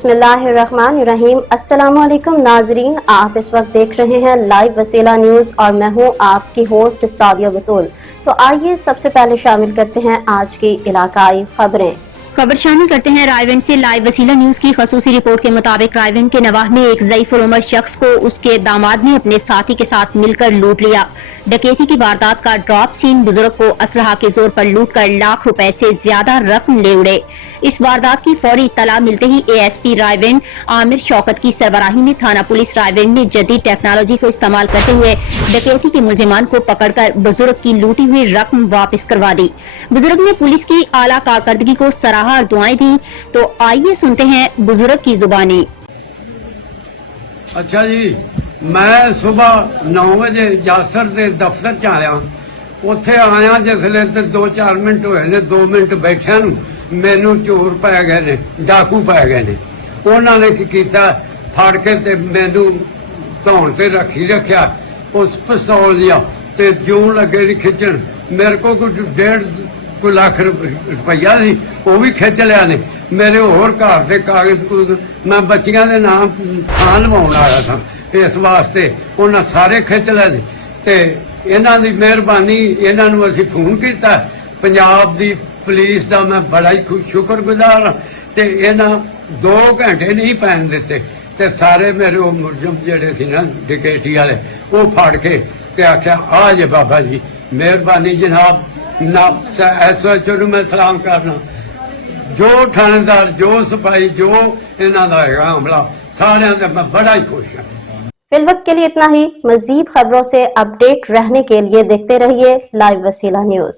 बिस्मिल्लाहिर्रहमानिर्रहीम। अस्सलामुअलैकुम नाजरीन, आप इस वक्त देख रहे हैं लाइव वसीला न्यूज और मैं हूं आपकी होस्ट सादिया बतूल। तो आइए सबसे पहले शामिल करते हैं आज की इलाकाई खबरें। खबर शामिल करते हैं रायविंड से। लाइव वसीला न्यूज की खसूसी रिपोर्ट के मुताबिक रायविंड के नवाह में एक ज़ईफ़ उल उमर शख्स को उसके दामाद ने अपने साथी के साथ मिलकर लूट लिया। डकैती की वारदात का ड्रॉप सीन बुजुर्ग को असलहा के जोर पर लूट कर लाख रुपए से ज्यादा रकम ले उड़े। इस वारदात की फौरी इत्तला मिलते ही एएसपी रायविंड आमिर शौकत की सरबराही में थाना पुलिस रायविंड ने जदीद टेक्नोलॉजी को इस्तेमाल करते हुए डकैती के मुलजिमान को पकड़कर बुजुर्ग की लूटी हुई रकम वापस करवा दी। बुजुर्ग ने पुलिस की आला कारकर्दगी को सराहा और दुआएं दी। तो आइए सुनते हैं बुजुर्ग की जुबानी। अच्छा जी, मैं सुबह 9 बजे जासर के दफ्तर च आया। उत्थे आया जिसले तो 2-4 मिनट होए ने, 2 मिनट बैठिया मैनू चोर पै गए ने, डाकू पै गए ने। उन्होंने की कीता, फड़ के ते मैनू धौन ते रखी रखिया उस पिस्तौल दिया ते जूं लगे खिंचण। मेरे को कुछ 1.5 लाख रुपया सी, वो भी खिंच लिया ने। मेरे होर घर के कागज मैं बच्चियां के नाम थां लवाउण आया था, इस वास्ते उन्हें सारे खिंच लए ते इन्हां दी मेहरबानी। इन्हां नूं असीं फोन कीता, पंजाब दी पुलिस का मैं बड़ा ही शुक्रगुजार हाँ। ते इन्हां 2 घंटे नहीं पैन दिते ते सारे मेरे वो मुलजम जिहड़े सी ना डकैती वाले, वो फड़ के ते आख्या आ जे बाबा जी, मेहरबानी जनाब। ना SHO नूं मैं सलाम करना, जो थानेदार, जो सिपाही, जो इन्हां दा हैगा हमला, सारियां दा मैं बड़ा ही खुश हाँ। फिल वक्त के लिए इतना ही। मजीद खबरों से अपडेट रहने के लिए देखते रहिए लाइव वसीला न्यूज।